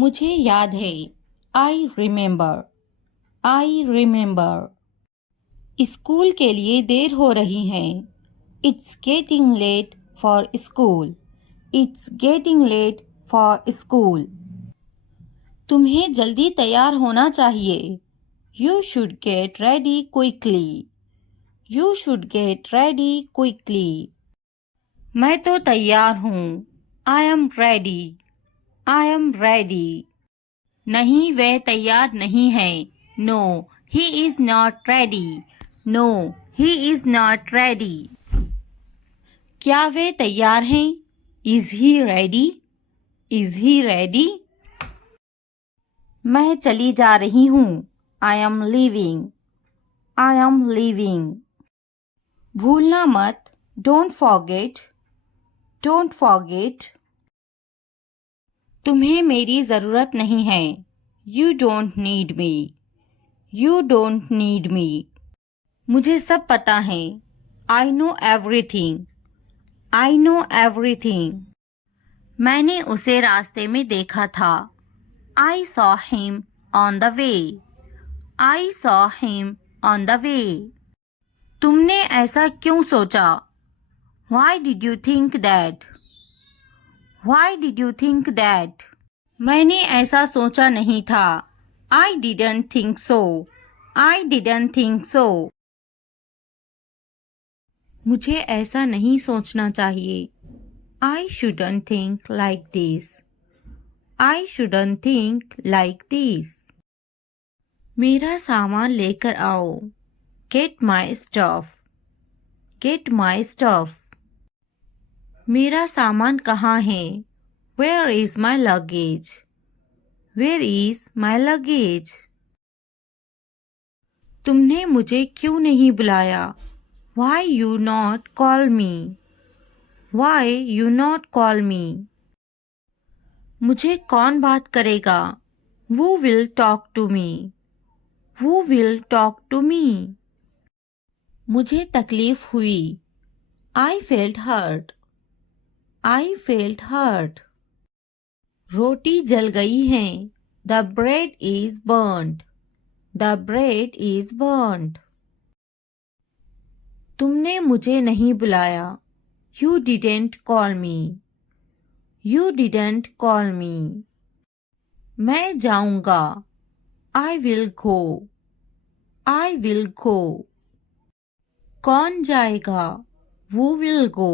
मुझे याद है। I remember. I remember. School के लिए देर हो रही है। It's getting late for school. It's getting late for school. तुम्हें जल्दी तैयार होना चाहिए। You should get ready quickly. You should get ready quickly. मैं तो तैयार हूँ। I am ready. I am ready. नहीं, वह तैयार नहीं है। No, he is not ready. No, he is not ready. क्या वे तैयार हैं? Is he ready? Is he ready? मैं चली जा रही हूँ। I am leaving. I am leaving. भूलना मत। Don't forget. Don't forget. तुम्हें मेरी ज़रूरत नहीं है। You don't need me. You don't need me. मुझे सब पता है। I know everything. I know everything. मैंने उसे रास्ते में देखा था। I saw him on the way. I saw him on the way. तुमने ऐसा क्यों सोचा? Why did you think that? Why did you think that? मैंने ऐसा सोचा नहीं था। I didn't think so. I didn't think so. मुझे ऐसा नहीं सोचना चाहिए। I shouldn't think like this. I shouldn't think like this. मेरा सामान लेकर आओ। Get my stuff. Get my stuff. मेरा सामान कहाँ है? Where is my luggage? Where is my luggage? तुमने मुझे क्यों नहीं बुलाया? Why you not call me? Why you not call me? मुझे कौन बात करेगा? Who will talk to me? Who will talk to me? मुझे तकलीफ हुई। I felt hurt. I felt hurt. रोटी जल गई है। The bread is burnt. The bread is burnt. तुमने मुझे नहीं बुलाया। You didn't call me. You didn't call me. मैं जाऊंगा। I will go. I will go. कौन जाएगा? Who will go?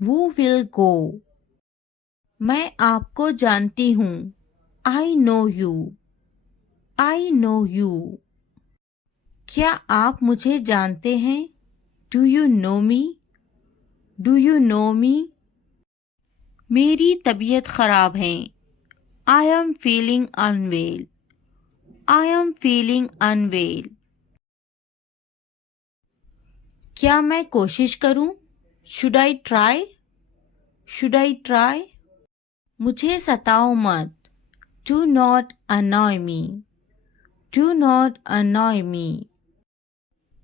Who will go? मैं आपको जानती हूँ। I know you. I know you. क्या आप मुझे जानते हैं? Do you know me? Do you know me? मेरी तबीयत खराब है। I am feeling unwell. I am feeling unwell. क्या मैं कोशिश करूं? Should I try? Should I try? मुझे सताओ मत। Do not annoy me. Do not annoy me.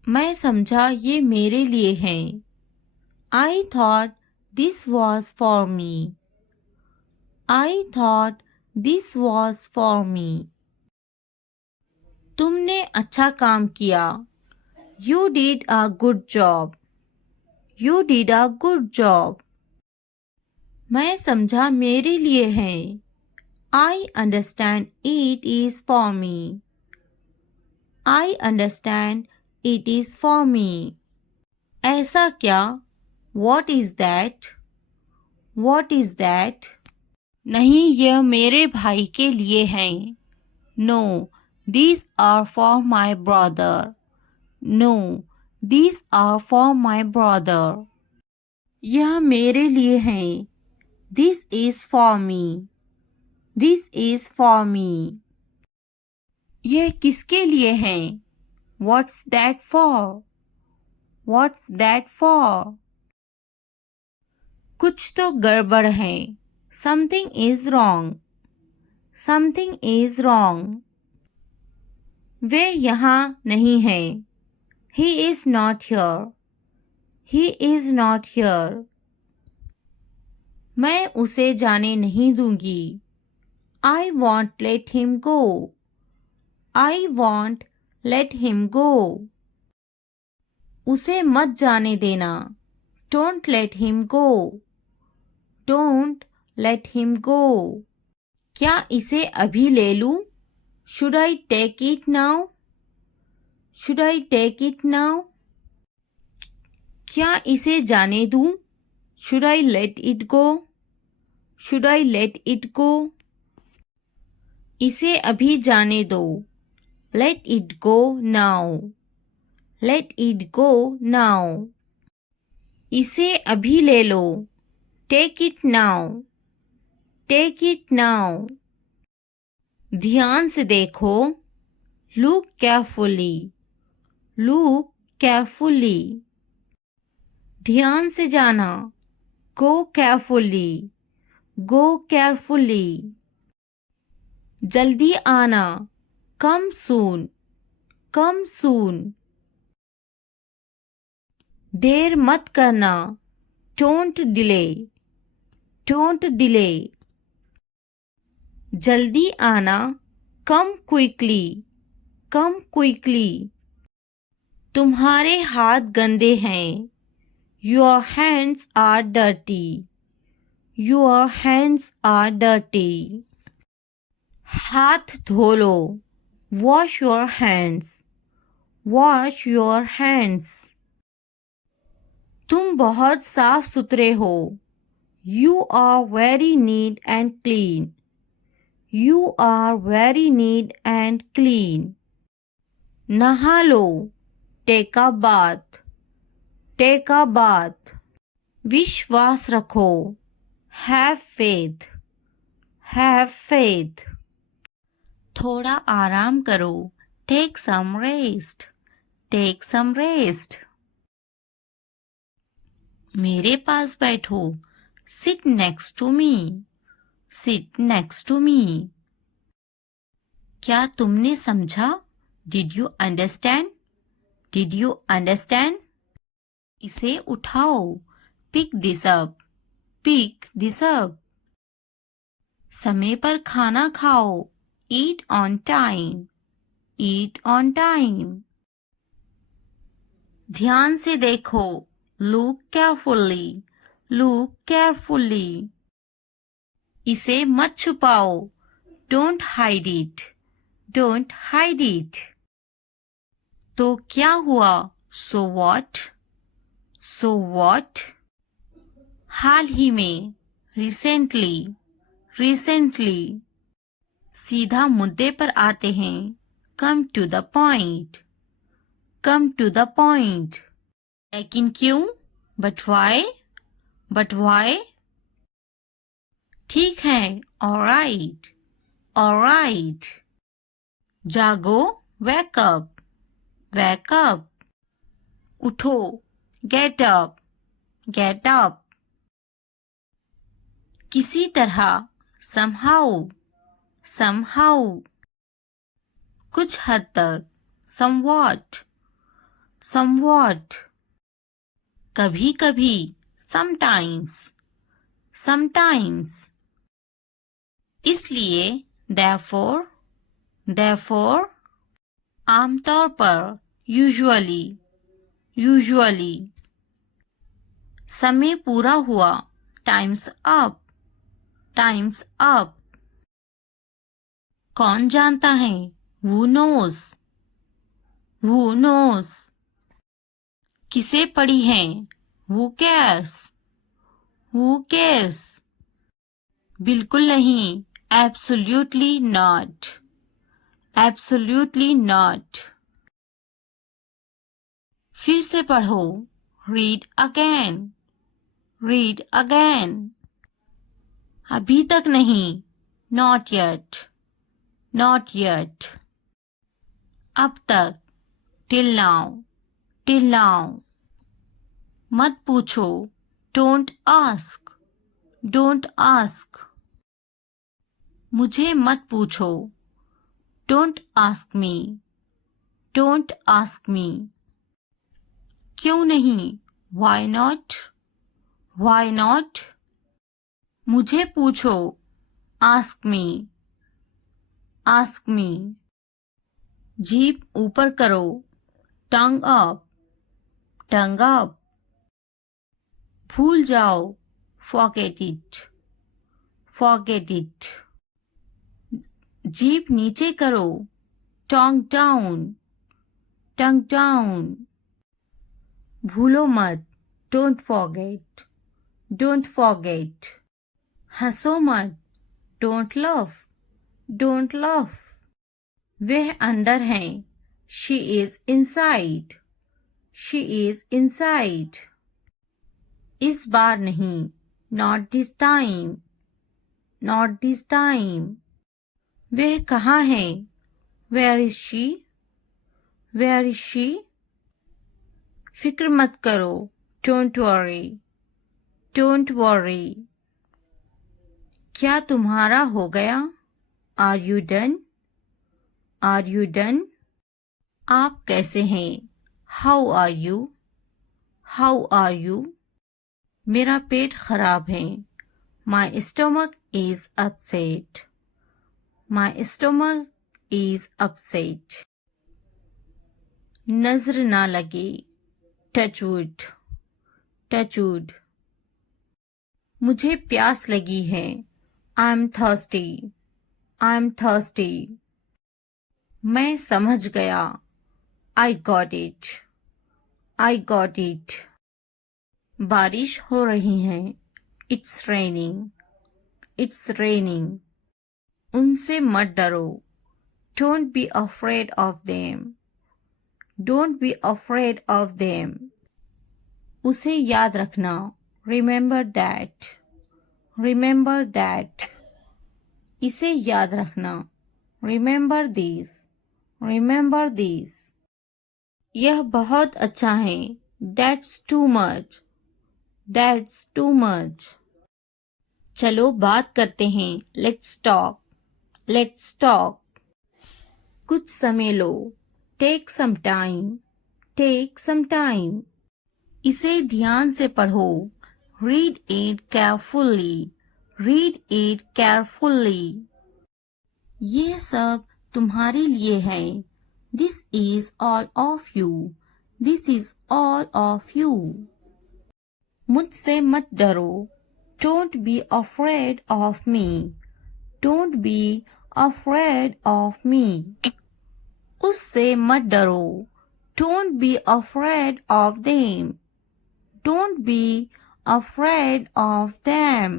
मैं समझा ये मेरे लिए है। I thought this was for me. I thought this was for me. तुमने अच्छा काम किया। You did a good job. You did a good job. मैं समझा मेरे लिए है। I understand it is for me. I understand it is for me. ऐसा क्या? What is that? What is that? नहीं, यह मेरे भाई के लिए हैं। No, these are for my brother. No, these are for my brother. यह मेरे लिए हैं। This is for me. This is for me. यह किसके लिए हैं? What's that for? What's that for? कुछ तो गड़बड़ है। Something is wrong. Something is wrong. वे यहाँ नहीं हैं। He is not here. He is not here. मैं उसे जाने नहीं दूंगी। I won't let him go. I won't let him go. उसे मत जाने देना. Don't let him go. Don't let him go. क्या इसे अभी ले लूं? Should I take it now? Should I take it now? क्या इसे जाने दूं? Should I let it go? Should I let it go? इसे अभी जाने दो. Let it go now. Let it go now. इसे अभी ले लो. Take it now. Take it now. ध्यान से देखो. Look carefully. Look carefully. ध्यान से जाना. Go carefully. Go carefully. जल्दी आना. Come soon. Come soon. देर मत करना. Don't delay. Don't delay. जल्दी आना. Come quickly. Come quickly. तुम्हारे हाथ गंदे हैं. Your hands are dirty. Your hands are dirty. हाथ धो लो. Wash your hands. Wash your hands. तुम बहुत साफ सुथरे हो. You are very neat and clean. You are very neat and clean. नहा लो. Take a bath. Take a bath. विश्वास रखो. Have faith. Have faith. थोड़ा आराम करो. Take some rest. Take some rest. मेरे पास बैठो. Sit next to me. Sit next to me. क्या तुमने समझा? Did you understand? Did you understand? इसे उठाओ. Pick this up. Pick this up. समय पर खाना खाओ. Eat on time. Eat on time. ध्यान से देखो. Look carefully. Look carefully. इसे मत छुपाओ. Don't hide it. Don't hide it. तो क्या हुआ? So what? So what? हाल ही में. Recently. Recently. सीधा मुद्दे पर आते हैं. Come to the point. Come to the point. लेकिन क्यों? But why? But why? ठीक है. All right. All right. जागो. Wake up. Wake up. उठो. Get up. Get up. किसी तरह. Somehow. Somehow. कुछ हद तक. Somewhat. Somewhat. कभी कभी. Sometimes. Sometimes. इसलिए. Therefore. Therefore. आमतौर पर. Usually. Usually. समय पूरा हुआ. Time's up. Time's up. कौन जानता है? Who knows? Who knows? किसे पड़ी है? Who cares? Who cares? बिल्कुल नहीं. Absolutely not. Absolutely not. फिर से पढ़ो. Read again. Read again. अभी तक नहीं. Not yet. Not yet. अब तक. Till now. Till now. मत पूछो. Don't ask. Don't ask. मुझे मत पूछो. Don't ask me. Don't ask me. क्यों नहीं? Why not? Why not? मुझे पूछो. Ask me. Ask me. जीभ ऊपर करो, टंग अप, टंग अप। भूल जाओ, फॉरगेट इट, फॉरगेट इट। जीभ नीचे करो, टंग डाउन, टंग डाउन। भूलो मत, डोंट फॉरगेट, डोंट फॉरगेट। हंसो मत, डोंट लफ, डोंट लफ। वह अंदर है, she is inside, she is inside. इस बार नहीं, not this time, not this time. वह कहाँ है, where is she, where is she. फिक्र मत करो, डोंट वरी, डोंट वरी। क्या तुम्हारा हो गया, are you done, are you done. आप कैसे हैं, how are you, how are you. मेरा पेट खराब है, my stomach is upset, my stomach is upset. नजर ना लगे, टच वुड, टच वुड। मुझे प्यास लगी है, I am thirsty, I am thirsty. मैं समझ गया, I got it, I got it. बारिश हो रही है, इट्स रेनिंग, इट्स रेनिंग। उनसे मत डरो, don't be afraid of them, don't be afraid of them. उसे याद रखना, रिमेंबर दैट, रिमेंबर दैट। इसे याद रखना, रिमेंबर दिस, रिमेंबर दिस। यह बहुत अच्छा है, that's too much, that's too much. चलो बात करते हैं, लेट्स टॉक, लेट्स टॉक। कुछ समय लो, take some time, take some time. इसे ध्यान से पढ़ो, read it carefully, read it carefully. ये सब तुम्हारे लिए है, this is all of you, this is all of you. मुझसे मत डरो, don't be afraid of me, don't be afraid of me. उससे मत डरो, don't be afraid of them, don't be afraid of them.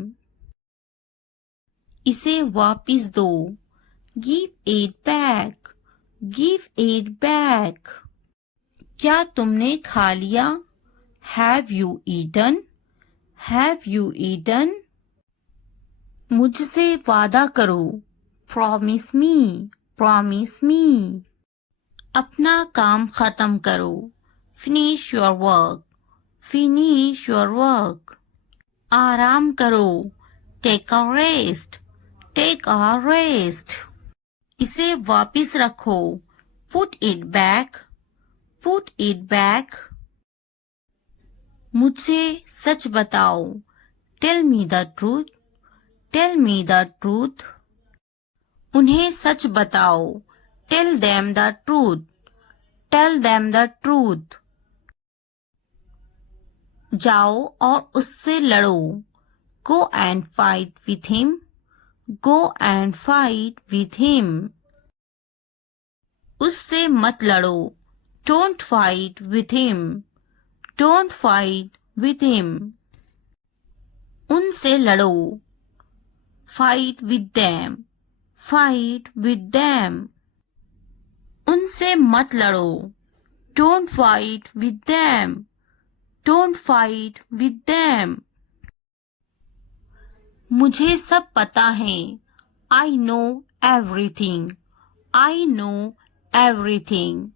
इसे वापिस दो, give it back, give it back. क्या तुमने खा लिया, have you eaten, have you eaten. मुझसे वादा करो, प्रॉमिस मी, प्रॉमिस मी। अपना काम खत्म करो, finish your work, finish your work. आराम करो, take a rest, take a rest. इसे वापिस रखो, put it back, put it back. मुझसे सच बताओ, tell me the truth, tell me the truth. उन्हें सच बताओ, tell them the truth, tell them the truth. जाओ और उससे लड़ो, go and fight with him, go and fight with him. उससे मत लड़ो, don't fight with him, don't fight with him. उनसे लड़ो, fight with them, fight with them. उनसे मत लड़ो, don't fight with them, don't fight with them. मुझे सब पता है, I know everything, I know everything.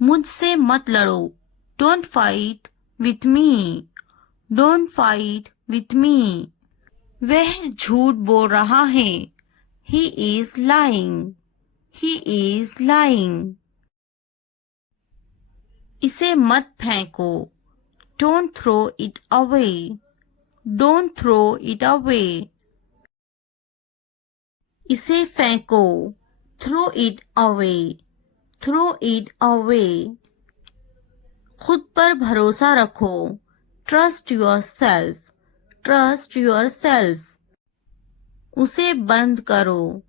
मुझसे मत लड़ो, don't fight with me, don't fight with me. वह झूठ बोल रहा है, he is lying, he is lying. इसे मत फेंको, don't throw it away, don't throw it away. इसे फेंको, throw it away, throw it away. खुद पर भरोसा रखो, trust yourself, trust yourself. उसे बंद करो,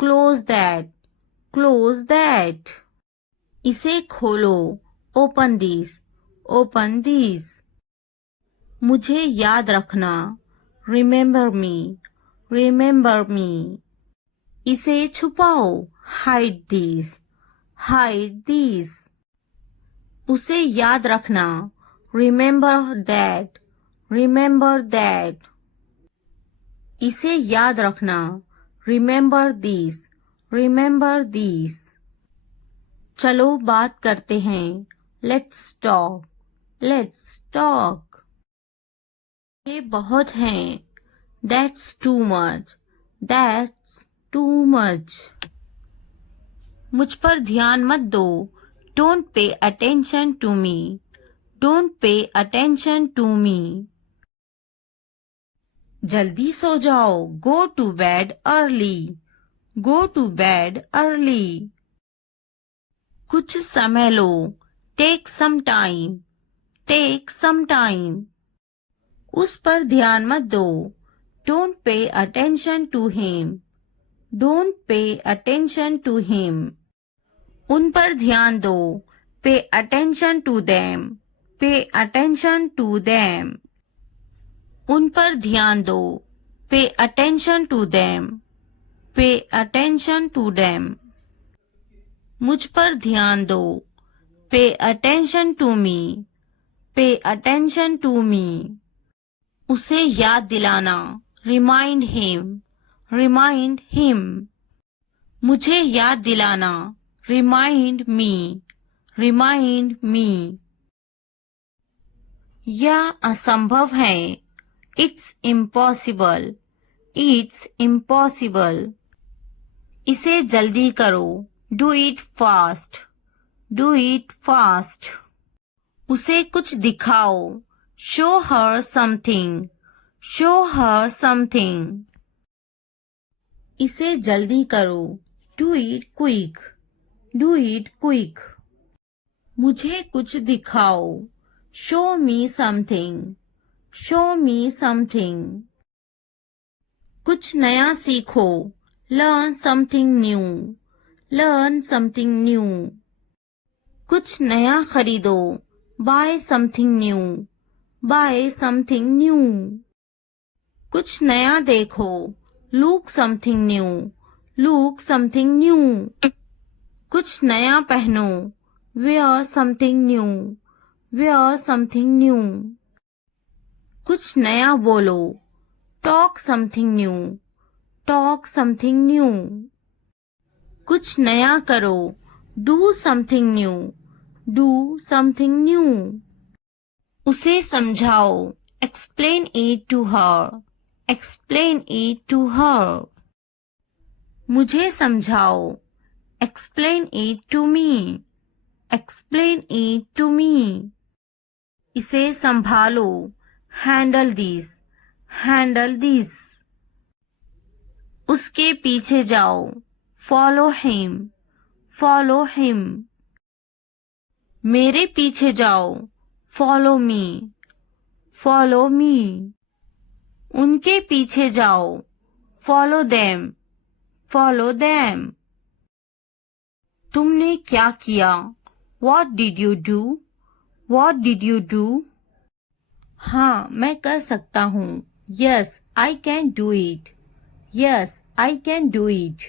क्लोज दैट, क्लोज दैट। इसे खोलो, ओपन दिस, ओपन दिस। मुझे याद रखना, रिमेम्बर मी, रिमेम्बर मी। इसे छुपाओ, हाइड दिस, हाइड दिस। उसे याद रखना, रिमेम्बर दैट, रिमेम्बर दैट। इसे याद रखना, रिमेम्बर दिस, रिमेम्बर दिस। चलो बात करते हैं, लेट्स टॉक, लेट्स टॉक। ये बहुत हैं, that's too much, that's too much. मुझ पर ध्यान मत दो, don't pay attention to me, don't pay attention to me. जल्दी सो जाओ, go to bed early, go to bed early. कुछ समय लो, take some time, take some time. उस पर ध्यान मत दो, don't pay attention to him, don't pay attention to him. उन पर ध्यान दो, pay attention to them, pay attention to them. उन पर ध्यान दो, pay attention to them, pay attention to them. मुझ पर ध्यान दो, पे अटेंशन टू मी, पे अटेंशन टू मी। उसे याद दिलाना, रिमाइंड हिम, रिमाइंड हिम। मुझे याद दिलाना, रिमाइंड मी, रिमाइंड मी। यह असंभव है, इट्स इम्पॉसिबल, इट्स इम्पॉसिबल। इसे जल्दी करो, do it fast, do it fast. उसे कुछ दिखाओ, show her something, show her something. इसे जल्दी करो, do it quick, do it quick. मुझे कुछ दिखाओ, show me something, show me something. कुछ नया सीखो, learn something new, learn something new. कुछ नया खरीदो, buy something new, buy something new. कुछ नया देखो, look something new, look something new. कुछ नया पहनो, wear something new, where something new. कुछ नया बोलो, talk something new, talk something new. कुछ नया करो, do something new, do something new. उसे समझाओ, explain it to her, explain it to her. मुझे समझाओ, explain it to me, explain it to me. इसे संभालो, हैंडल दिस, हैंडल दिस। उसके पीछे जाओ, फॉलो हिम, फॉलो हिम। मेरे पीछे जाओ, फॉलो मी, फॉलो मी। उनके पीछे जाओ, फॉलो देम, फॉलो देम। तुमने क्या किया, what did you do, what did you do. हाँ, मैं कर सकता हूँ, yes I can do it, yes I can do it.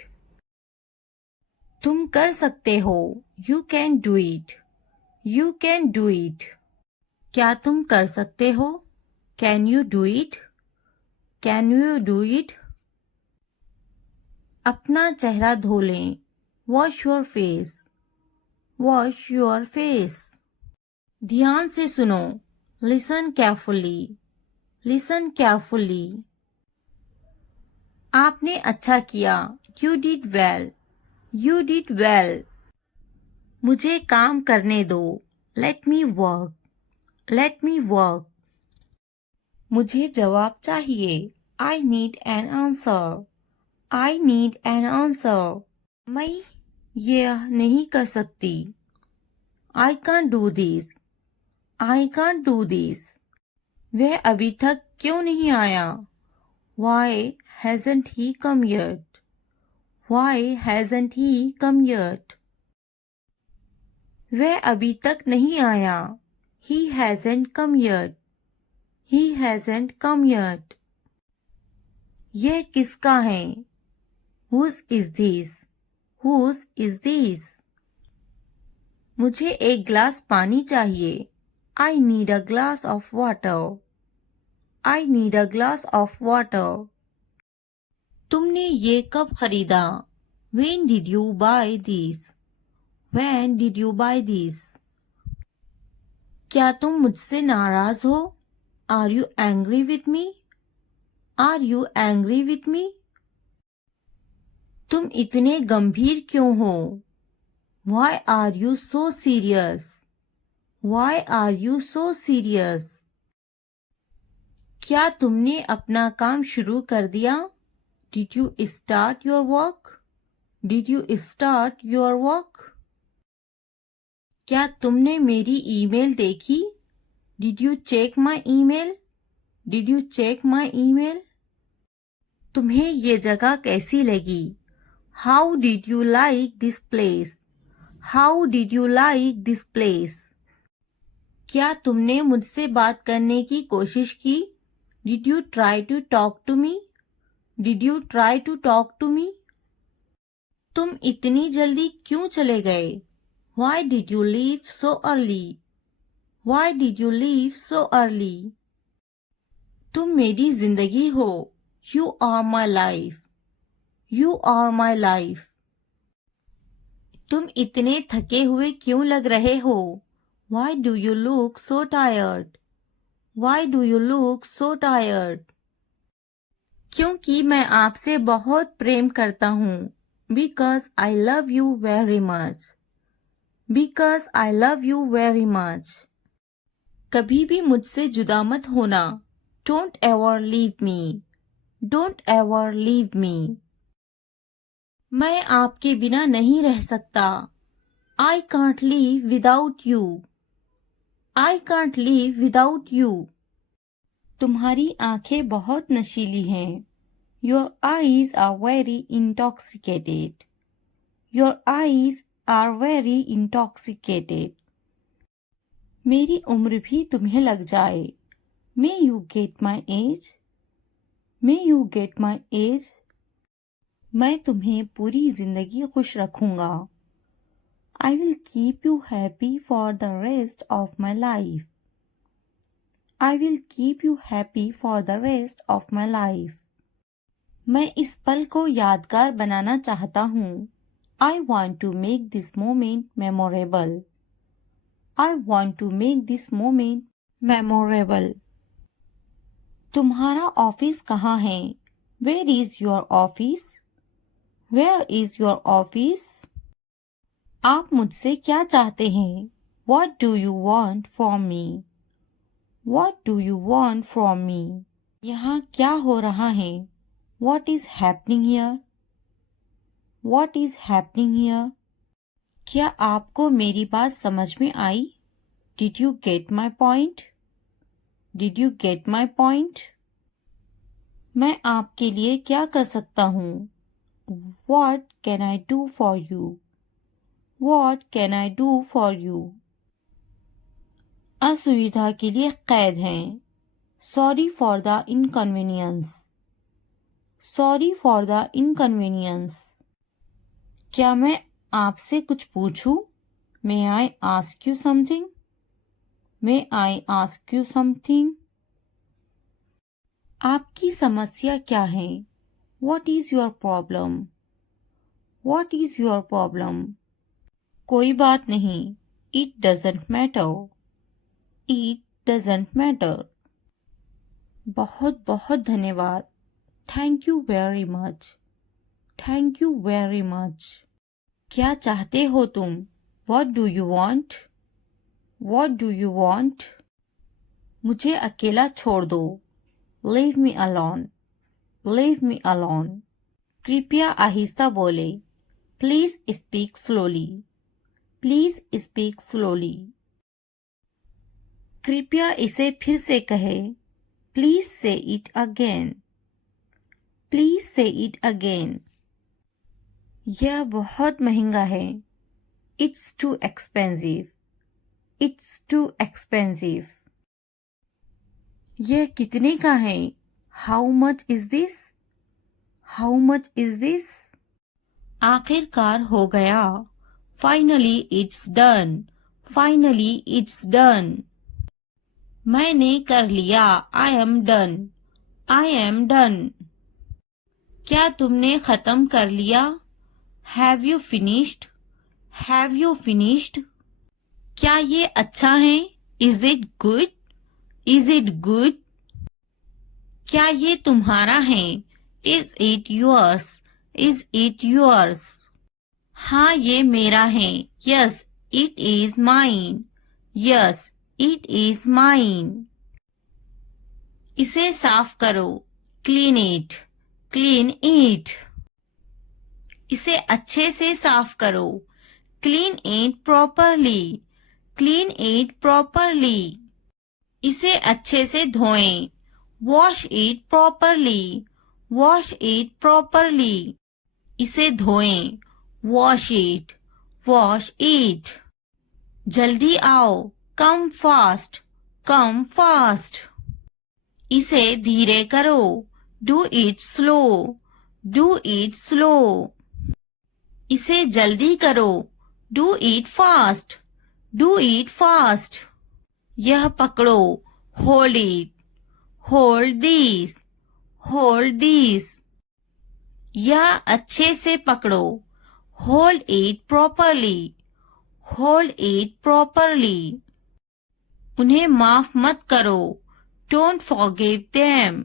तुम कर सकते हो, you can do it, you can do it. क्या तुम कर सकते हो, can you do it, can you do it. अपना चेहरा धो लें, wash your face, wash your face. ध्यान से सुनो, लिसन केयरफुली, लिसन केयरफुली। आपने अच्छा किया, you did well, you did well. मुझे काम करने दो, let me work, let me work. मुझे जवाब चाहिए, I need an answer, I need an answer. मैं यह नहीं कर सकती. I can't do this. I can't do this. वह अभी तक क्यों नहीं आया? Why hasn't he come yet? Why hasn't he come yet? वह अभी तक नहीं आया. He hasn't come yet. He hasn't come yet. यह किसका है? Whose is this? Whose is this? मुझे एक ग्लास पानी चाहिए. I need a glass of water. I need a glass of water. तुमने ये कब खरीदा? When did you buy this? When did you buy this? क्या तुम मुझसे नाराज हो? Are you angry with me? Are you angry with me? तुम इतने गंभीर क्यों हो? Why are you so serious? Why are you so serious? क्या तुमने अपना काम शुरू कर दिया? Did you start your work? Did you start your work? क्या तुमने मेरी ईमेल देखी? Did you check my email? Did you check my email? तुम्हें ये जगह कैसी लगी? How did you like this place? How did you like this place? क्या तुमने मुझसे बात करने की कोशिश की? Did you try to talk to me? Did you try to talk to me? तुम इतनी जल्दी क्यों चले गए? Why did you leave so early? Why did you leave so early? तुम मेरी जिंदगी हो. You are my life. You are my life. तुम इतने थके हुए क्यों लग रहे हो? Why do you look so tired? Why do you look so tired? क्योंकि मैं आपसे बहुत प्रेम करता हूँ. Because I love you very much. Because I love you very much. कभी भी मुझसे जुदा मत होना. Don't ever leave me. Don't ever leave me. मैं आपके बिना नहीं रह सकता. I can't live without you. I can't live without you. तुम्हारी आंखें बहुत नशीली हैं. Your eyes are very intoxicated. Your eyes are very intoxicated. मेरी उम्र भी तुम्हें लग जाए. May you get my age? May you get my age? मैं तुम्हें पूरी जिंदगी खुश रखूंगा. I will keep you happy for the rest of my life. I will keep you happy for the rest of my life. मैं इस पल को यादगार बनाना चाहता हूँ. I want to make this moment memorable. I want to make this moment memorable. तुम्हारा office कहाँ है? Where is your office? Where is your office? आप मुझसे क्या चाहते हैं? What do you want from me? What do you want from me? यहाँ क्या हो रहा है? What is happening here? What is happening here? क्या आपको मेरी बात समझ में आई? Did you get my point? Did you get my point? मैं आपके लिए क्या कर सकता हूँ? What can I do for you? What can I do for you? असुविधा के लिए कैद हैं. Sorry for the inconvenience. Sorry for the inconvenience. क्या मैं आपसे कुछ पूछूं? May I ask you something? May I ask you something? आपकी समस्या क्या है? What is your problem? What is your problem? कोई बात नहीं. It doesn't matter. It doesn't matter. बहुत बहुत धन्यवाद. Thank you very much. Thank you very much. क्या चाहते हो तुम? What do you want? What do you want? मुझे अकेला छोड़ दो. Leave me alone. Leave me alone. कृपया आहिस्ता बोले। Please speak slowly. Please speak slowly. कृपया इसे फिर से कहे। प्लीज से इट अगेन। प्लीज से इट अगेन। यह बहुत महंगा है। It's too expensive. It's too expensive. यह कितने का है? How much is this? How much is this? आखिरकार हो गया। Finally it's done. Finally it's done. मैंने कर लिया। I am done. I am done. क्या तुमने खत्म कर लिया? Have you finished? Have you finished? क्या ये अच्छा है? Is it good? Is it good? क्या ये तुम्हारा है? Is it yours? Is it yours? हाँ ये मेरा है। Yes it is mine. Yes it is mine. इसे साफ करो। Clean it. Clean it. इसे अच्छे से साफ करो। Clean it properly. Clean it properly. इसे अच्छे से धोएं। Wash it properly. Wash it properly. इसे धोएं। Wash it. Wash it. जल्दी आओ। Come fast. Come fast. इसे धीरे करो। Do it slow. Do it slow. इसे जल्दी करो। Do it fast. Do it fast. यह पकड़ो। Hold it. Hold this. Hold this. यह अच्छे से पकड़ो। Hold it properly. Hold it properly. उन्हें माफ मत करो। Don't forgive them.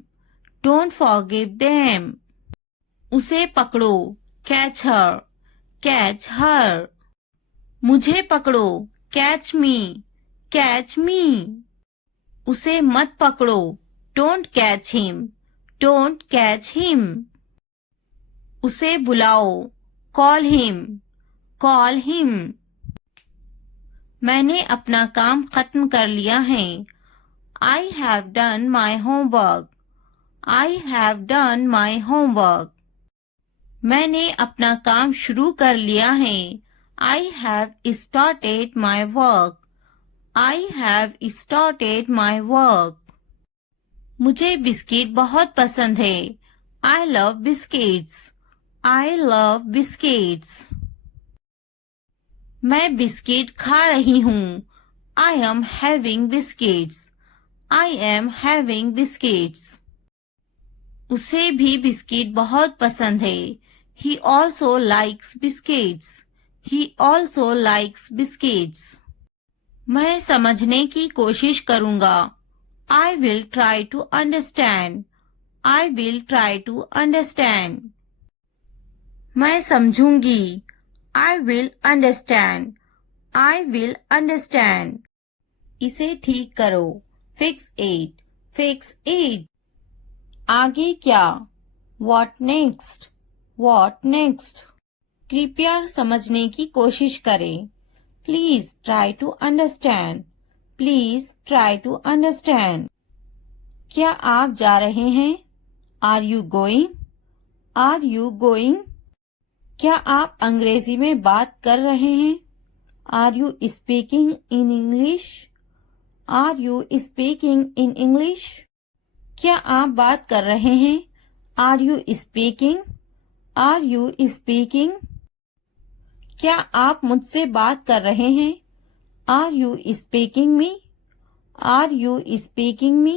Don't forgive them. उसे पकड़ो। Catch her. Catch her. मुझे पकड़ो। कैच मी। कैच मी। उसे मत पकड़ो। Don't catch him. Don't catch him. उसे बुलाओ। Call him. Call him. मैंने अपना काम खत्म कर लिया है। I have done my homework. I have done my homework. मैंने अपना काम शुरू कर लिया है। I have started my work. I have started my work. मुझे बिस्किट बहुत पसंद है। I love biscuits. I love biscuits. मैं बिस्किट खा रही हूँ। I am having biscuits. I am having biscuits. उसे भी बिस्किट बहुत पसंद है। He also likes biscuits. He also likes biscuits. मैं समझने की कोशिश करूंगा। I will try to understand. I will try to understand. मैं समझूंगी। I will understand. I will understand. इसे ठीक करो। Fix it. Fix it. आगे क्या? What next? What next? कृपया समझने की कोशिश करें। Please try to understand. Please try to understand. क्या आप जा रहे हैं? Are you going? Are you going? क्या आप अंग्रेजी में बात कर रहे हैं? Are you speaking in English? Are you speaking in English? क्या आप बात कर रहे हैं? Are you speaking? Are you speaking? क्या आप मुझसे बात कर रहे हैं? Are you speaking me? Are you speaking me?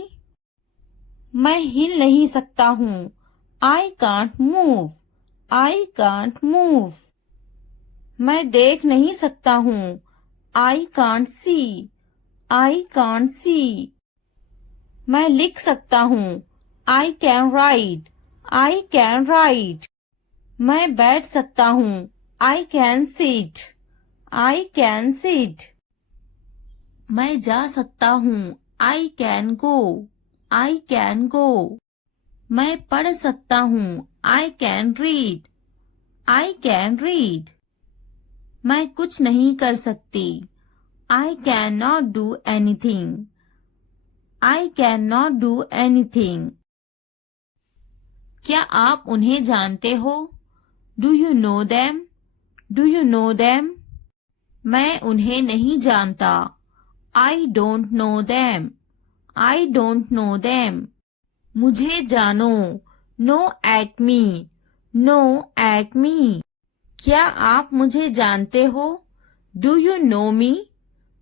मैं हिल नहीं सकता हूँ। I can't move. I can't move. मैं देख नहीं सकता हूँ। I can't see. I can't see. मैं लिख सकता हूँ। I can write. I can write. मैं बैठ सकता हूँ। I can sit. I can sit. मैं जा सकता हूँ। I can go. I can go. मैं पढ़ सकता हूँ। I can read. I can read. मैं कुछ नहीं कर सकती. I cannot do anything. I cannot do anything. क्या आप उन्हें जानते हो? Do you know them? Do you know them? मैं उन्हें नहीं जानता. I don't know them. I don't know them. मुझे जानो. No at me. No at me. क्या आप मुझे जानते हो? Do you know me?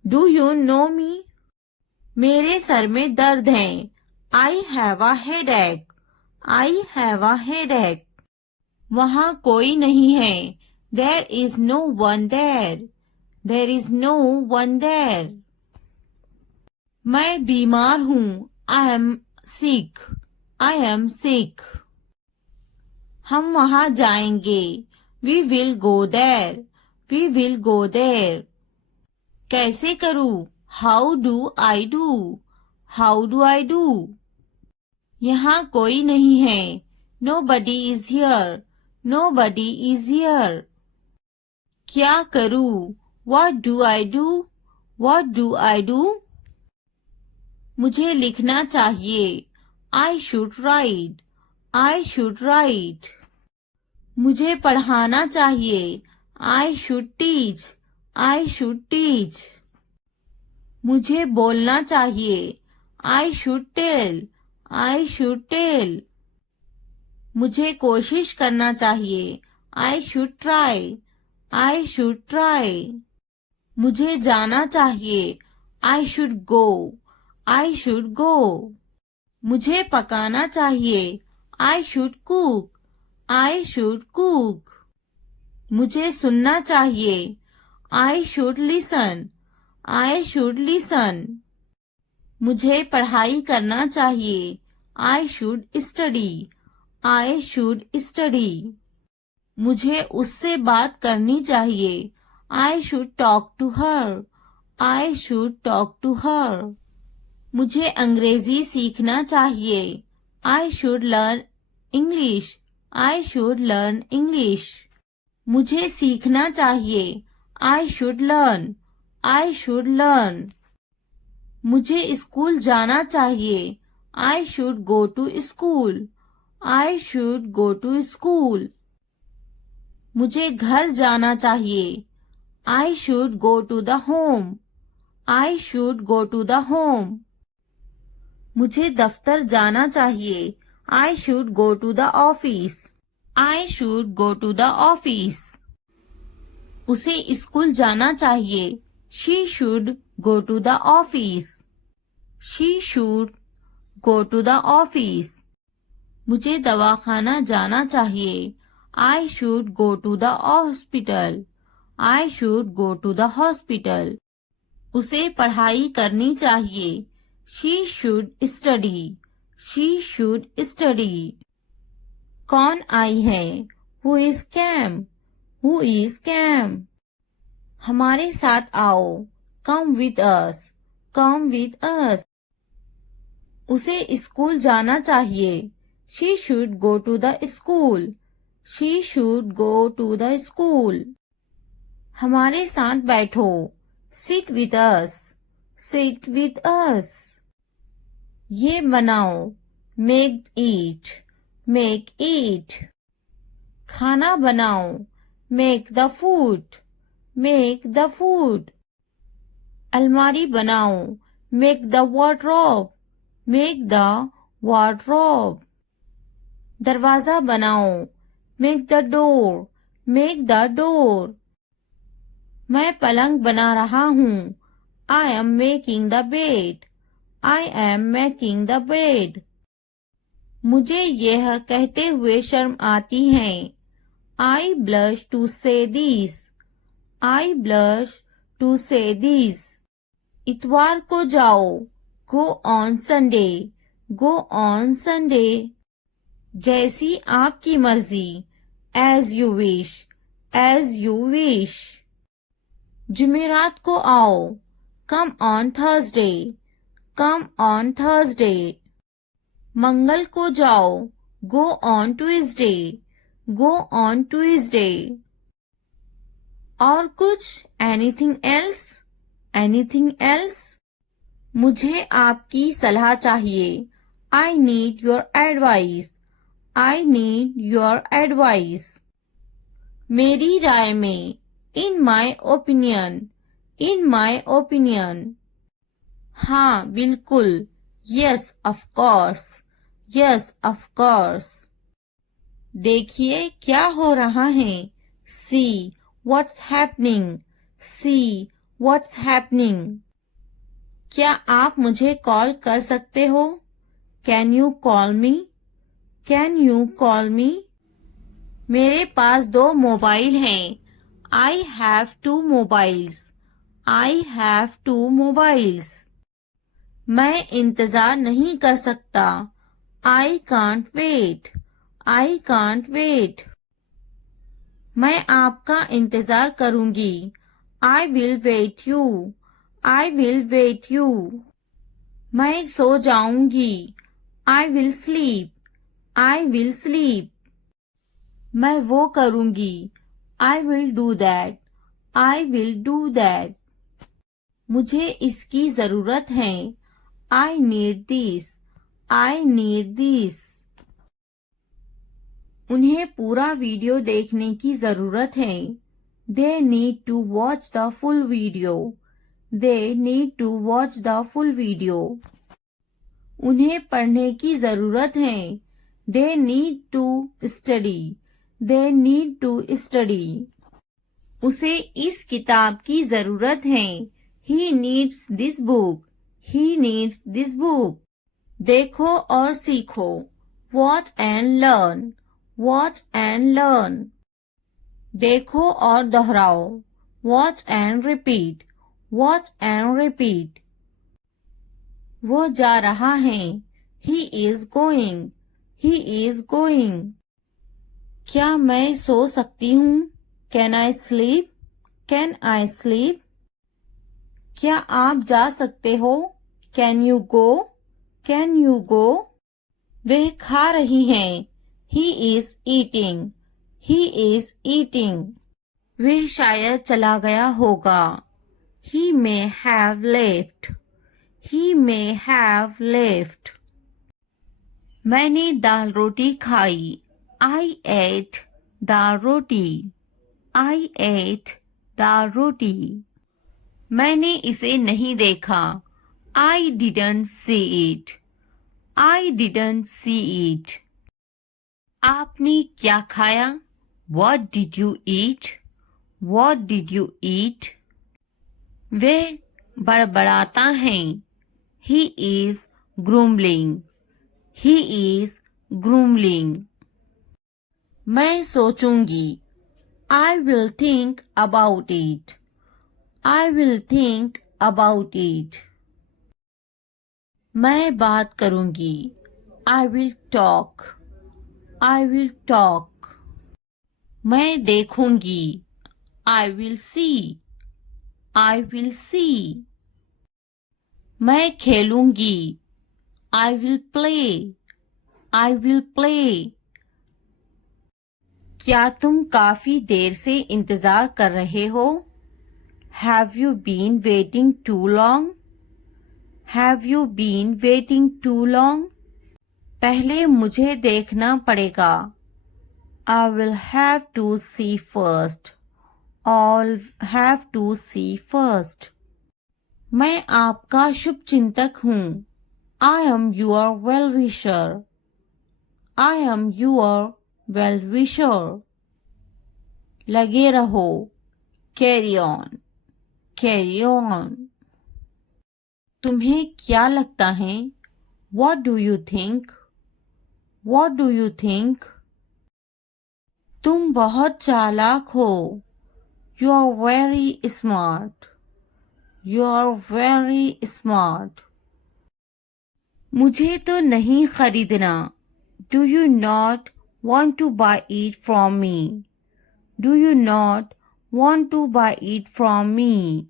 Do you know me? मेरे सर में दर्द है. I have a headache. I have a headache. वहाँ कोई नहीं है. There is no one there. There is no one there. मैं बीमार हूँ. I am sick. I am sick. हम वहाँ जाएंगे. We will go there. We will go there. कैसे करूँ? How do I do? How do I do? यहाँ कोई नहीं है. Nobody is here. Nobody is here. क्या करूँ? What do I do? What do I do? मुझे लिखना चाहिए. I should write. I should write. मुझे पढ़ाना चाहिए. I should teach. I should teach. मुझे बोलना चाहिए. I should tell. I should tell. मुझे कोशिश करना चाहिए. I should try. I should try. मुझे जाना चाहिए. I should go. I should go. मुझे पकाना चाहिए. I should cook. I should cook. मुझे सुनना चाहिए. I should listen. I should listen. मुझे पढ़ाई करना चाहिए. I should study. I should study. मुझे उससे बात करनी चाहिए. I should talk to her. I should talk to her. मुझे अंग्रेजी सीखना चाहिए. I should learn English. I should learn English. मुझे सीखना चाहिए. I should learn. I should learn. मुझे स्कूल जाना चाहिए. I should go to school. I should go to school. मुझे घर जाना चाहिए. I should go to the home. I should go to the home. मुझे दफ्तर जाना चाहिए. I should go to the office. I should go to the office. उसे school जाना चाहिए. She should go to the office. She should go to the office. मुझे दवाखाना जाना चाहिए. I should go to the hospital. I should go to the hospital. उसे पढ़ाई करनी चाहिए. She should study. She should study. कौन आई है? Who is came? Who is came? हमारे साथ आओ. Come with us. Come with us. उसे स्कूल जाना चाहिए. She should go to the school. She should go to the school. हमारे साथ बैठो. Sit with us. Sit with us. ये बनाओ. Make it. Make it. खाना बनाओ. Make the food. Make the food. अलमारी बनाओ. Make the wardrobe. Make the wardrobe. दरवाजा बनाओ. Make the door. Make the door. मैं पलंग बना रहा हूँ. I am making the bed. I am making the bed. मुझे यह कहते हुए शर्म आती है. I blush to say this. I blush to say this. इतवार को जाओ. Go on Sunday. Go on Sunday. जैसी आपकी मर्जी. As you wish. As you wish. जुमेरात को आओ. Come on Thursday. Come on Thursday. मंगल को जाओ. Go on Tuesday. Go on Tuesday. और कुछ? Anything else? Anything else? मुझे आपकी सलाह चाहिए. I need your advice. I need your advice. मेरी राय में. In my opinion. In my opinion. हाँ बिल्कुल. Yes of course. Yes of course. देखिए क्या हो रहा है. See what's happening. See what's happening. क्या आप मुझे कॉल कर सकते हो? Can you call me? Can you call me? मेरे पास 2 मोबाइल हैं. I have 2 mobiles. I have 2 mobiles. मैं इंतजार नहीं कर सकता. I can't wait. I can't wait. मैं आपका इंतजार करूंगी. I will wait you. I will wait you. मैं सो जाऊंगी. I will sleep. I will sleep. मैं वो करूंगी. I will do that. I will do that. मुझे इसकी जरूरत है. I need this. I need this. उन्हें पूरा वीडियो देखने की जरूरत है. They need to watch the full video. They need to watch the full video. उन्हें पढ़ने की जरूरत है. They need to study. They need to study. उसे इस किताब की जरूरत है. He needs this book. He needs this book. देखो और सीखो. Watch and learn. Watch and learn. देखो और दोहराओ. Watch and repeat. Watch and repeat. वो जा रहा है. He is going. He is going. क्या मैं सो सकती हूँ? Can I sleep? Can I sleep? क्या आप जा सकते हो? Can you go? Can you go? वे खा रही हैं. He is eating. He is eating. वह शायद चला गया होगा. He may have left. He may have left. मैंने दाल रोटी खाई. I ate dal roti. I ate dal roti. मैंने इसे नहीं देखा. I didn't see it. I didn't see it. आपने क्या खाया? What did you eat? What did you eat? वह बड़बड़ाता है. He is grumbling. He is grumbling. मैं सोचूंगी. I will think about it. I will think about it. मैं बात करूंगी. I will talk. I will talk. मैं देखूंगी. I will see. I will see. मैं खेलूंगी. I will play. I will play. क्या तुम काफी देर से इंतजार कर रहे हो? Have you been waiting too long? Have you been waiting too long? पहले मुझे देखना पड़ेगा. I will have to see first. I'll have to see first. मैं आपका शुभचिंतक हूँ. I am your well-wisher. I am your well-wisher. लगे रहो. Carry on. Carry on. तुम्हें क्या लगता है? What do you think? What do you think? तुम बहुत चालाक हो. You are very smart. You are very smart. मुझे तो नहीं खरीदना. Do you not want to buy it from me? Do you not want to buy it from me?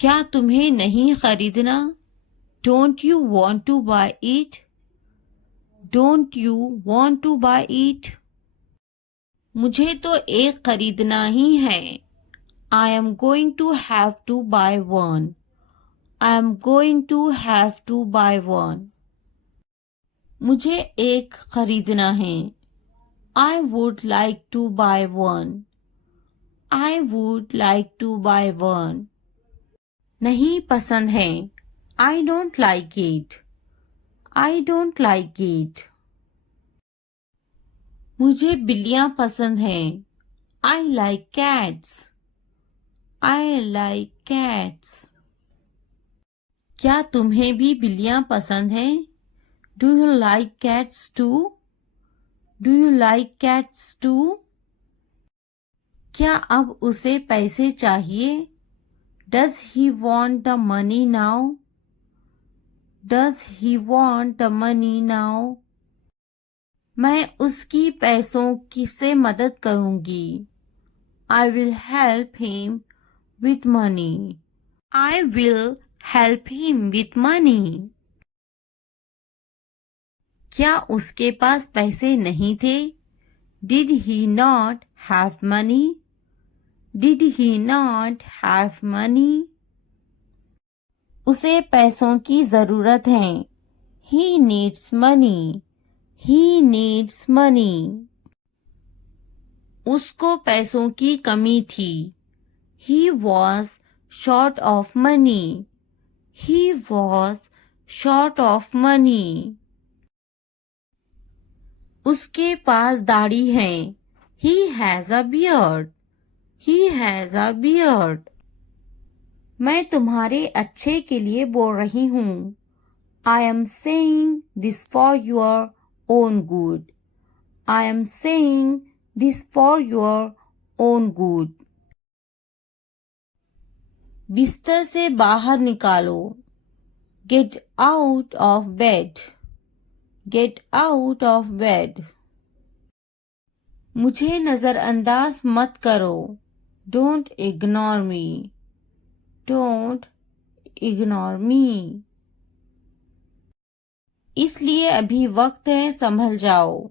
क्या तुम्हें नहीं खरीदना? Don't you want to buy it? Don't you want to buy it? मुझे तो एक खरीदना ही है। I am going to have to buy one. I am going to have to buy one. मुझे एक खरीदना है। I would like to buy one. I would like to buy one. नहीं पसंद है। I don't like it. I don't like it. मुझे बिल्लियां पसंद हैं। I like cats. I like cats. क्या तुम्हें भी बिल्लियां पसंद हैं? Do you like cats too? Do you like cats too? क्या अब उसे पैसे चाहिए? Does he want the money now? Does he want the money now? मैं उसकी पैसों की से मदद करूंगी। I will help him with money. I will help him with money. क्या उसके पास पैसे नहीं थे? Did he not have money? Did he not have money? उसे पैसों की जरूरत है। He needs money. He needs money. उसको पैसों की कमी थी। He was short of money. He was short of money. उसके पास दाढ़ी है। He has a beard. He has a beard. मैं तुम्हारे अच्छे के लिए बोल रही हूँ। I am saying this for your own good. I am saying this for your own good. बिस्तर से बाहर निकालो। Get out of bed. Get out of bed. मुझे नजरअंदाज मत करो। Don't ignore me. Don't ignore me. इसलिए अभी वक्त है संभल जाओ।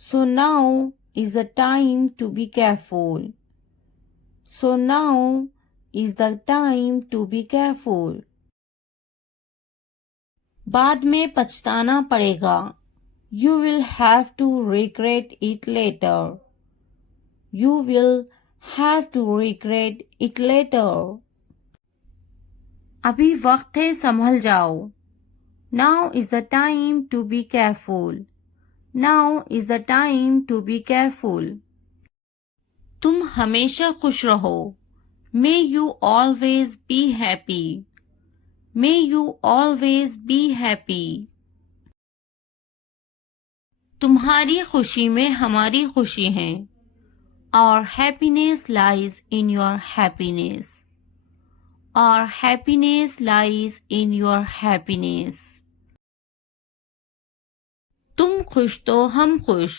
So now is the time to be careful. So now is the time to be careful. बाद में पछताना पड़ेगा। You will have to regret it later. You will have to regret it later. अभी वक्त है संभल जाओ। Now is the time to be careful. Now is the time to be careful. तुम हमेशा खुश रहो। May you always be happy. May you always be happy. तुम्हारी खुशी में हमारी खुशी है। Our happiness lies in your happiness. Our happiness lies in your happiness. तुम खुश तो हम खुश।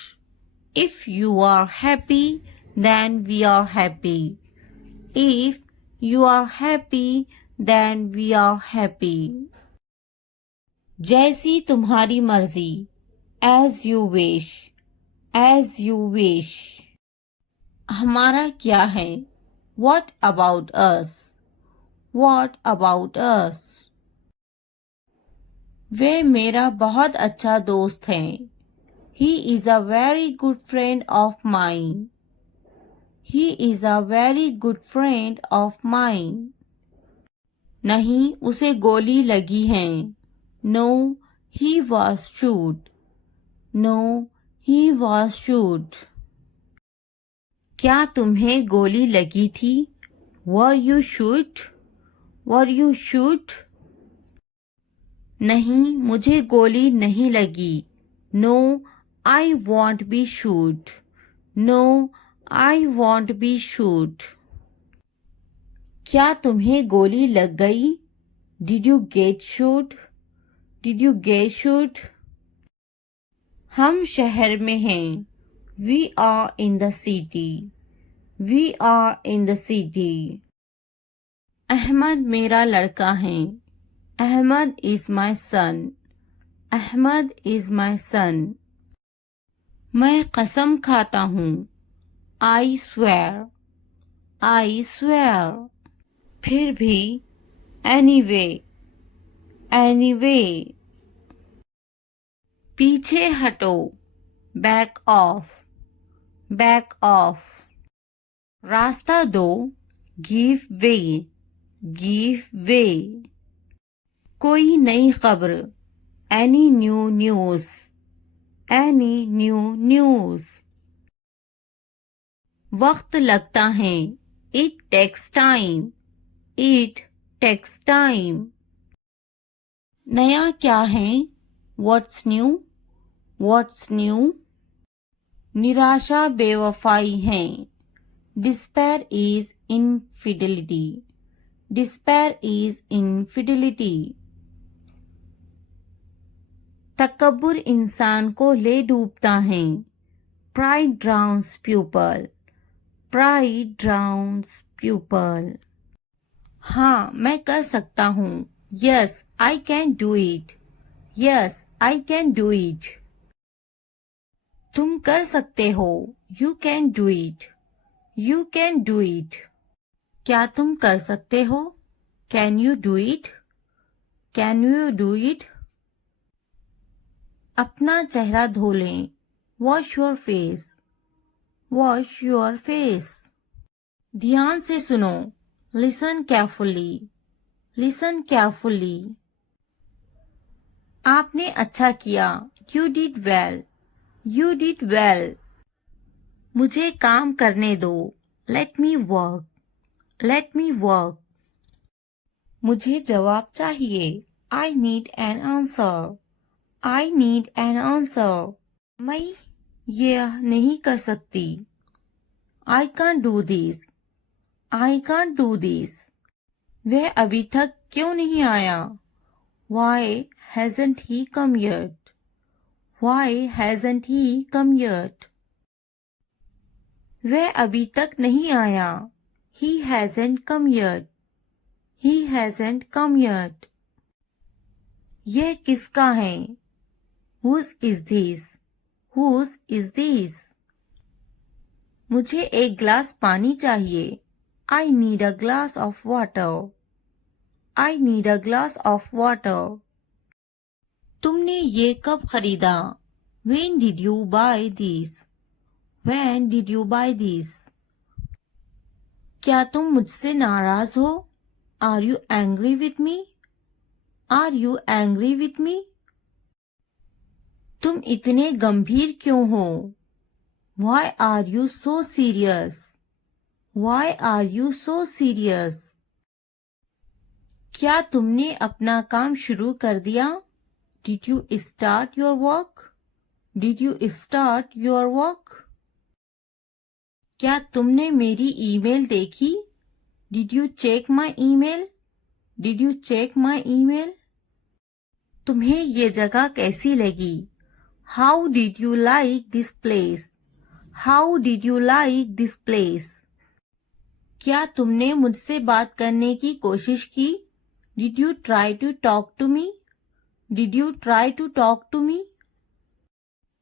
If you are happy, then we are happy. If you are happy, then we are happy. जैसी तुम्हारी मर्जी। As you wish. As you wish. हमारा क्या है? What about us? What about us? वे मेरा बहुत अच्छा दोस्त है। He is a very good friend of mine. He is a very good friend of mine. नहीं, उसे गोली लगी है। No, he was shot. No, he was shot. क्या तुम्हें गोली लगी थी? Were you shot? Were you shot? नहीं, मुझे गोली नहीं लगी। No, I won't be shot. No, I won't be shot. क्या तुम्हें गोली लग गई? Did you get shot? Did you get shot? हम शहर में हैं। We are in the city. We are in the city. Ahmad मेरा लड़का है। Ahmad is my son. Ahmad is my son. मैं कसम खाता हूँ। I swear, I swear. फिर भी, एनीवे, एनीवे। पीछे हटो, बैक ऑफ, बैक ऑफ। रास्ता दो, गिव वे, गिव वे। कोई नई खबर, any new news, any new news. वक्त लगता है, it takes time, it takes time. नया क्या है, व्हाट्स न्यू, व्हाट्स न्यू। निराशा बेवफाई है, despair is infidelity, despair is infidelity. तकब्बुर इंसान को ले डूबता है, pride drowns people, pride drowns people. हाँ, मैं कर सकता हूँ, yes I can do it, yes I can do it. तुम कर सकते हो, you can do it, you can do it. क्या तुम कर सकते हो, can you do it, can you do it. अपना चेहरा धो लें, wash your face, wash your face. ध्यान से सुनो, लिसन केयरफुली, लिसन केयरफुली। आपने अच्छा किया, you did well, you did well. मुझे काम करने दो, let me work, let me work. मुझे जवाब चाहिए, I need an answer, I need an answer. मैं यह नहीं कर सकती, I can't do this, I can't do this. वह अभी तक क्यों नहीं आया, वाई हैजंट ही कम येट, वाई हैजंट ही कम येट। वह अभी तक नहीं आया, he hasn't come yet, he hasn't come yet। यह किसका है, whose is this, whose is this। मुझे एक ग्लास पानी चाहिए, I need a glass of water, I need a glass of water। तुमने ये कब खरीदा, when did you buy this, when did you buy this। क्या तुम मुझसे नाराज हो, are you angry with me, are you angry with me. तुम इतने गंभीर क्यों हो, why are you so serious, why are you so serious. क्या तुमने अपना काम शुरू कर दिया, did you start your work, did you start your work. क्या तुमने मेरी ईमेल देखी, did you check my email, did you check my email. तुम्हें ये जगह कैसी लगी, how did you like this place, how did you like this place. क्या तुमने मुझसे बात करने की कोशिश की, did you try to talk to me, did you try to talk to me.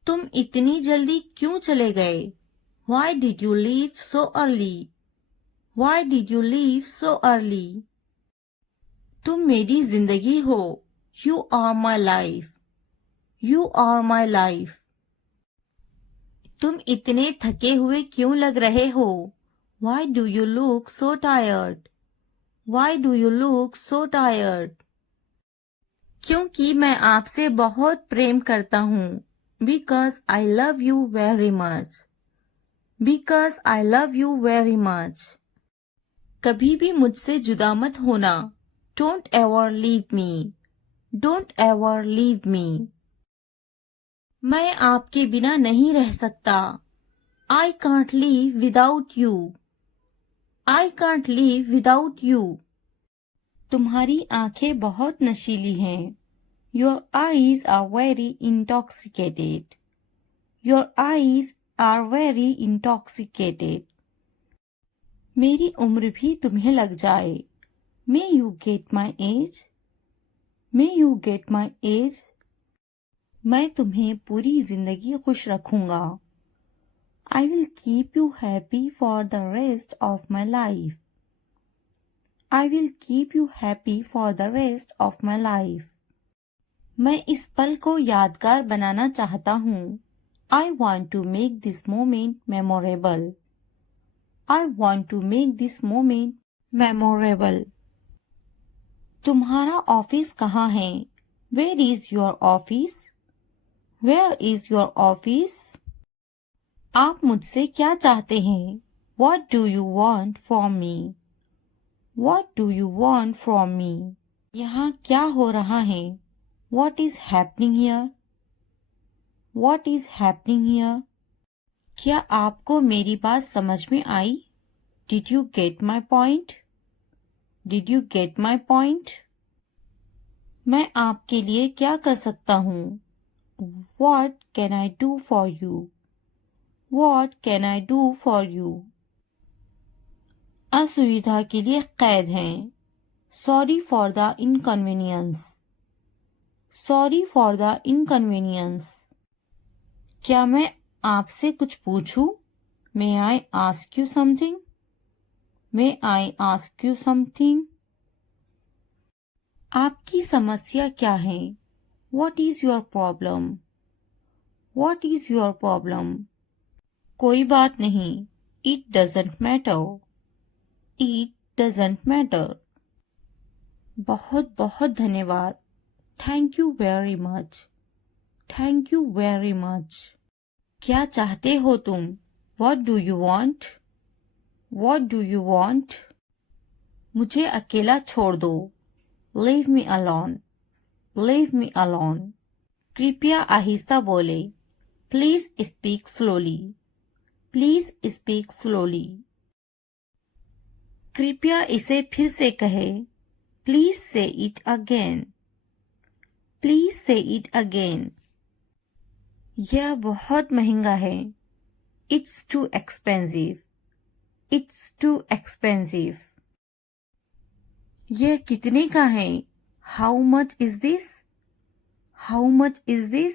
तुम इतनी जल्दी क्यों चले गए, Why did you leave so early, Why did you leave so early। तुम मेरी जिंदगी हो, You are my life, You are my life। तुम इतने थके हुए क्यों लग रहे हो, Why do you look so tired, Why do you look so tired। क्योंकि मैं आपसे बहुत प्रेम करता हूँ, Because I love you very much, Because I love you very much। कभी भी मुझसे जुदा मत होना, Don't ever leave me, Don't ever leave me। मैं आपके बिना नहीं रह सकता, I can't live without you, I can't live without you। तुम्हारी आंखें बहुत नशीली हैं, Your eyes are very intoxicated, Your eyes are very intoxicated। मेरी उम्र भी तुम्हें लग जाए, May you get my age, May you get my age। मैं तुम्हें पूरी जिंदगी खुश रखूंगा। I will keep you happy for the rest of my life. I will keep you happy for the rest of my life. मैं इस पल को यादगार बनाना चाहता हूँ। I want to make this moment memorable. I want to make this moment memorable. तुम्हारा office कहाँ है? Where is your office? Where is your office? आप मुझसे क्या चाहते हैं? What do you want from me? What do you want from me? यहाँ क्या हो रहा है? What is happening here? What is happening here? क्या आपको मेरी बात समझ में आई? Did you get my point? Did you get my point? मैं आपके लिए क्या कर सकता हूँ? What can I do for you? What can I do for you? असुविधा के लिए कैद हैं। Sorry for the inconvenience. Sorry for the inconvenience. क्या मैं आपसे कुछ पूछूं? May I ask you something? May I ask you something? आपकी समस्या क्या है? What is your problem? What is your problem? कोई बात नहीं। It doesn't matter. It doesn't matter. बहुत बहुत धन्यवाद। Thank you very much. Thank you very much. क्या चाहते हो तुम? What do you want? What do you want? मुझे अकेला छोड़ दो। Leave me alone. Leave me alone. कृपया आहिस्ता बोले। Please speak slowly. Please speak slowly. कृपया इसे फिर से कहे। Please say it again. Please say it again. यह बहुत महंगा है। It's too expensive. It's too expensive. यह कितने का है? How much is this? How much is this?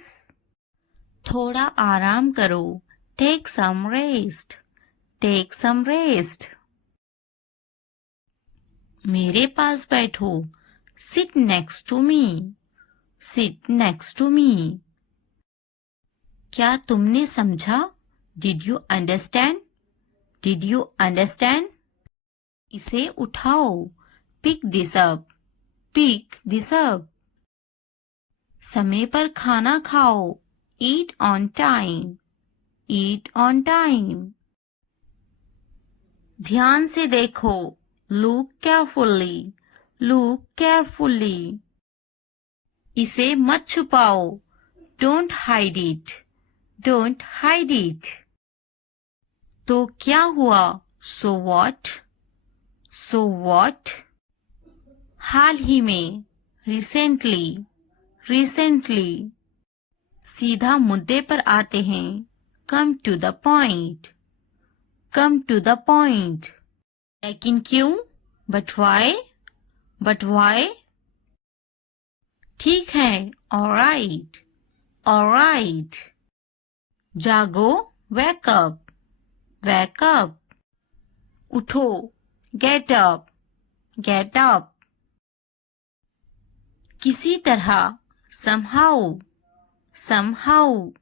थोड़ा आराम करो। Take some rest. Take some rest. मेरे पास बैठो। Sit next to me. Sit next to me. क्या तुमने समझा? Did you understand? Did you understand? इसे उठाओ। Pick this up. Pick this up. समय पर खाना खाओ। Eat on time. Eat on time. ध्यान से देखो। Look carefully. Look carefully. इसे मत छुपाओ। Don't hide it. Don't hide it. तो क्या हुआ? So what? So what? हाल ही में। Recently. Recently. सीधा मुद्दे पर आते हैं। Come to the point. Come to the point. लेकिन क्यों? But why? But why? ठीक है। All right. All right. जागो। Wake up. Wake up. उठो। Get up. Get up. किसी तरह। Somehow. Somehow.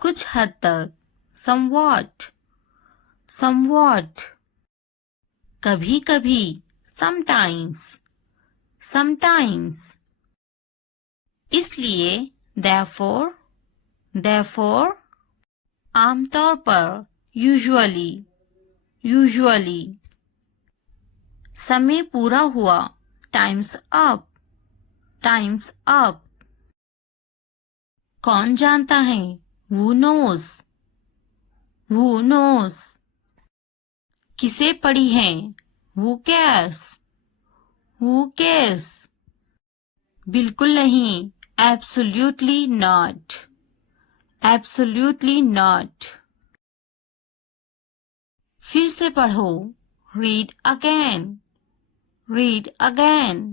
कुछ हद तक। Somewhat. Somewhat. कभी कभी। Sometimes. Sometimes. इसलिए। Therefore. Therefore. आमतौर पर। Usually. Usually. समय पूरा हुआ। Time's up. Time's up. कौन जानता है? Who knows? Who knows? किसे पड़ी है? Who cares? Who cares? बिल्कुल नहीं। Absolutely not. Absolutely not. फिर से पढ़ो। Read again. Read again.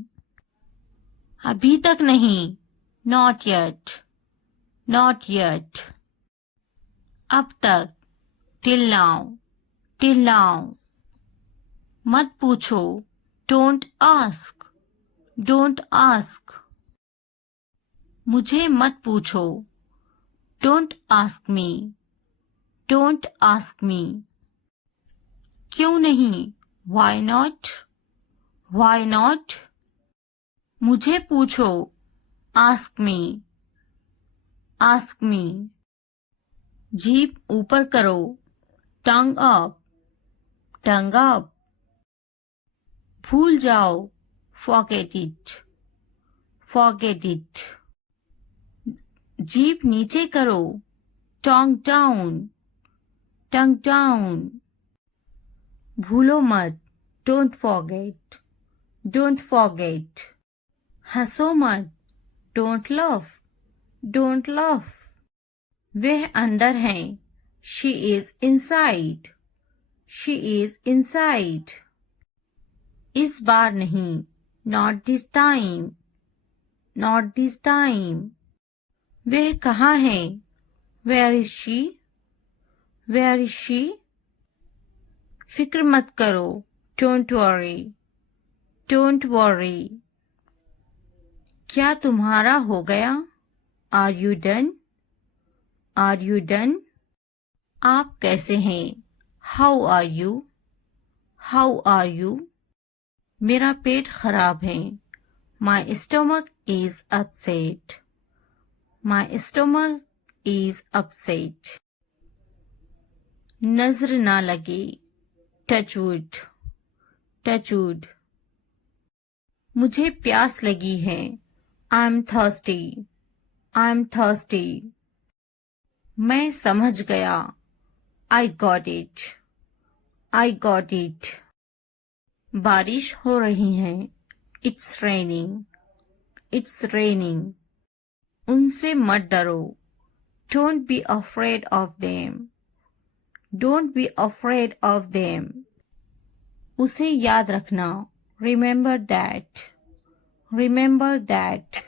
अभी तक नहीं। Not yet. not yet. अब तक, till now, till now. मत पूछो, don't ask, don't ask. मुझे मत पूछो, don't ask me, don't ask me. क्यों नहीं, why not, why not. मुझे पूछो, ask me, ask me. जीभ ऊपर करो, tongue up, tongue up. भूल जाओ, forget it, forget it. जीभ नीचे करो, tongue down, tongue down. भूलो मत, don't forget, don't forget. हंसो मत, don't laugh, don't laugh. वह अंदर है, she is inside, she is inside. इस बार नहीं, not this time, not this time. वह कहाँ है, where is she, where is she. फिक्र मत करो, don't worry, don't worry. क्या तुम्हारा हो गया, are you done, are you done. आप कैसे हैं, how are you, how are you. मेरा पेट खराब है, my stomach is upset, my stomach is upset. नजर ना लगे, touch wood, touch wood. मुझे प्यास लगी है, I'm thirsty, I'm thirsty. मैं समझ गया, I got it, I got it. बारिश हो रही है, it's raining, it's raining. उनसे मत डरो, don't be afraid of them, don't be afraid of them. उसे याद रखना, remember that, remember that.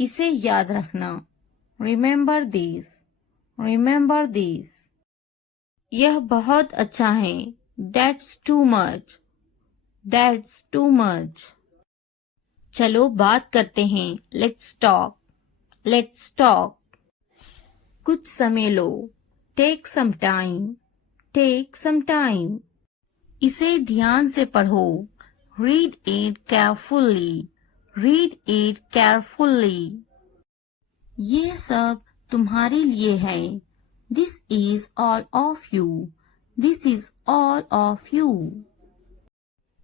इसे याद रखना, remember this, remember this. यह बहुत अच्छा है, that's too much, that's too much. चलो बात करते हैं, let's talk, let's talk. कुछ समय लो, take some time, take some time. इसे ध्यान से पढ़ो, read it carefully, read it carefully. ये सब तुम्हारे लिए है, this is all of you, this is all of you.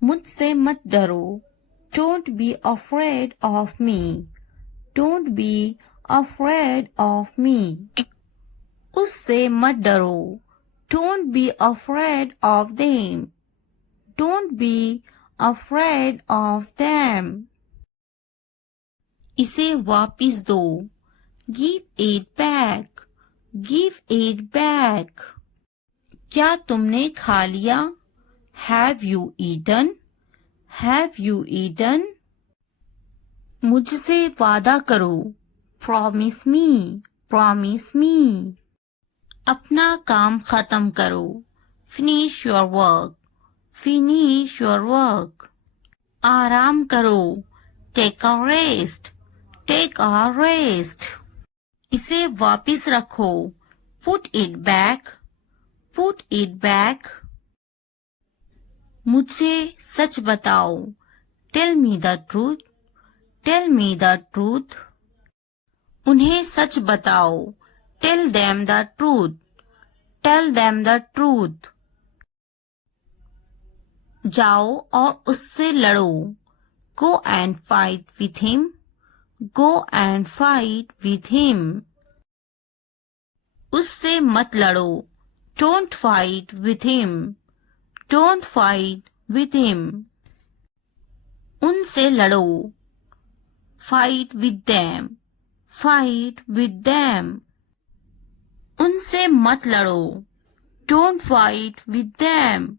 मुझसे मत डरो, don't be afraid of me, don't be afraid of me. उससे मत डरो, don't be afraid of them, don't be afraid of them. इसे वापिस दो, give it back, give it back. क्या तुमने खा लिया, have you eaten, have you eaten. मुझसे वादा करो, promise me, promise me. अपना काम खत्म करो, finish your work, finish your work. आराम करो, take a rest, take a rest. इसे वापिस रखो, put it back, put it back. मुझसे सच बताओ, tell me the truth, tell me the truth. उन्हें सच बताओ, tell them the truth, tell them the truth. जाओ और उससे लड़ो, go and fight with him, go and fight with him. उससे मत लड़ो, don't fight with him, don't fight with him. उनसे लड़ो, fight with them, fight with them. उनसे मत लड़ो, don't fight with them,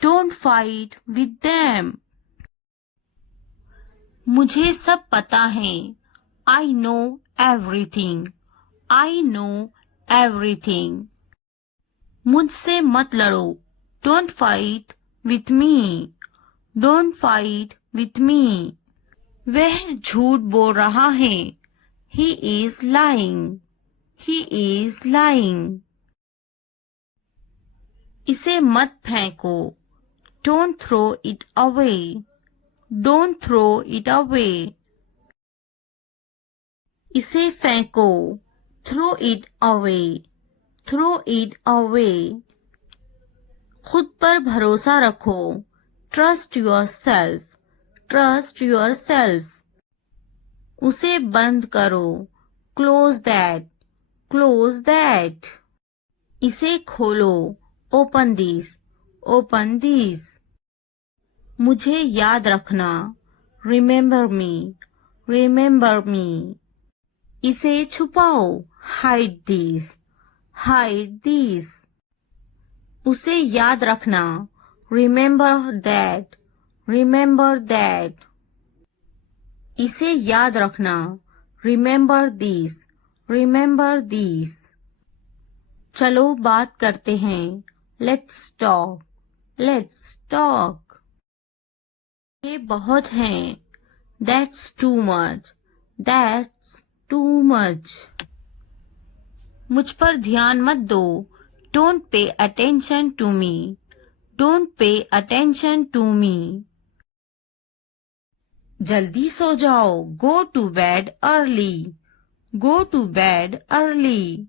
don't fight with them. मुझे सब पता है, I know everything, I know everything. मुझसे मत लड़ो. Don't fight with me. Don't fight with me. वह झूठ बोल रहा है. He is lying. He is lying. इसे मत फेंको. Don't throw it away. Don't throw it away. इसे फेंको. Throw it away. Throw it away. खुद पर भरोसा रखो. Trust yourself. Trust yourself. उसे बंद करो. Close that. Close that. इसे खोलो. Open this. Open this. मुझे याद रखना. Remember me. Remember me. इसे छुपाओ. Hide this. Hide this. उसे याद रखना. Remember that. Remember that. इसे याद रखना. Remember this. Remember this. चलो बात करते हैं. Let's talk. Let's talk. ये बहुत हैं. That's too much. That's too much. मुझ पर ध्यान मत दो. Don't pay attention to me. Don't pay attention to me. जल्दी सो जाओ. Go to bed early. Go to bed early.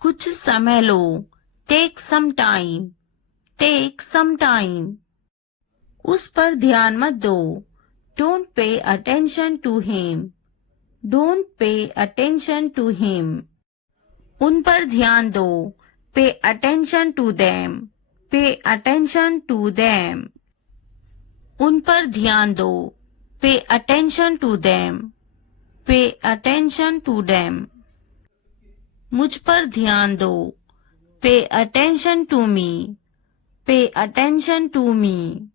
कुछ समय लो. Take some time. Take some time. उस पर ध्यान मत दो. Don't pay attention to him. Don't pay attention to him. उन पर ध्यान दो. Pay attention to them. Pay attention to them. उन पर ध्यान दो. Pay attention to them. Pay attention to them. मुझ पर ध्यान दो. Pay attention to me. Pay attention to me.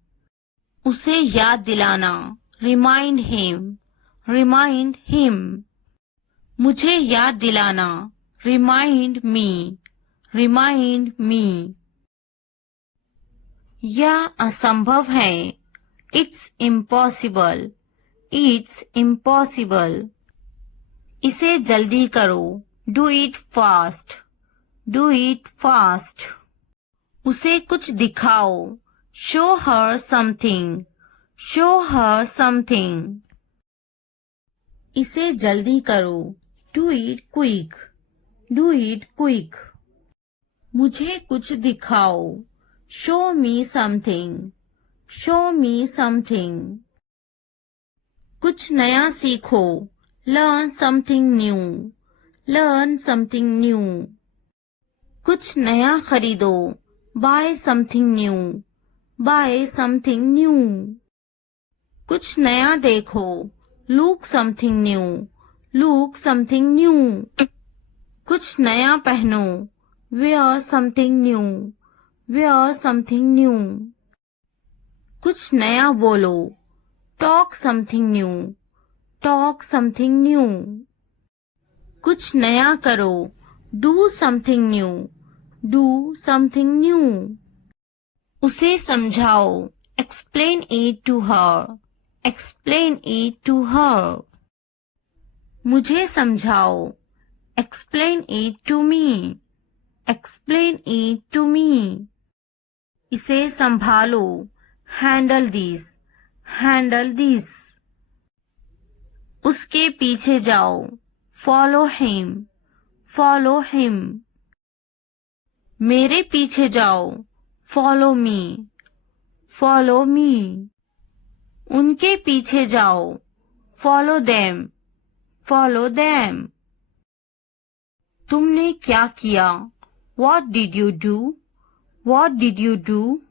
उसे याद दिलाना. Remind him. Remind him. मुझे याद दिलाना. Remind me. Remind me. यह असंभव है. It's impossible. It's impossible. इसे जल्दी करो. Do it fast. Do it fast. उसे कुछ दिखाओ. Show her something. Show her something. इसे जल्दी करो. Do it quick. Do it quick. मुझे कुछ दिखाओ. Show me something. Show me something. कुछ नया सीखो. Learn something new. Learn something new. कुछ नया खरीदो. Buy something new. Buy something new. कुछ नया देखो. Look something new. Look something new. कुछ नया पहनो. Wear something new. Wear something new. कुछ नया बोलो. Talk something new. Talk something new. कुछ नया करो. Do something new. Do something new. उसे समझाओ. Explain it to her. Explain it to her. मुझे समझाओ. Explain it to me. Explain it to me. इसे संभालो. Handle this. Handle this. उसके पीछे जाओ. Follow him. Follow him. मेरे पीछे जाओ. Follow me. Follow me. उनके पीछे जाओ. Follow them. Follow them. तुमने क्या किया? What did you do? What did you do?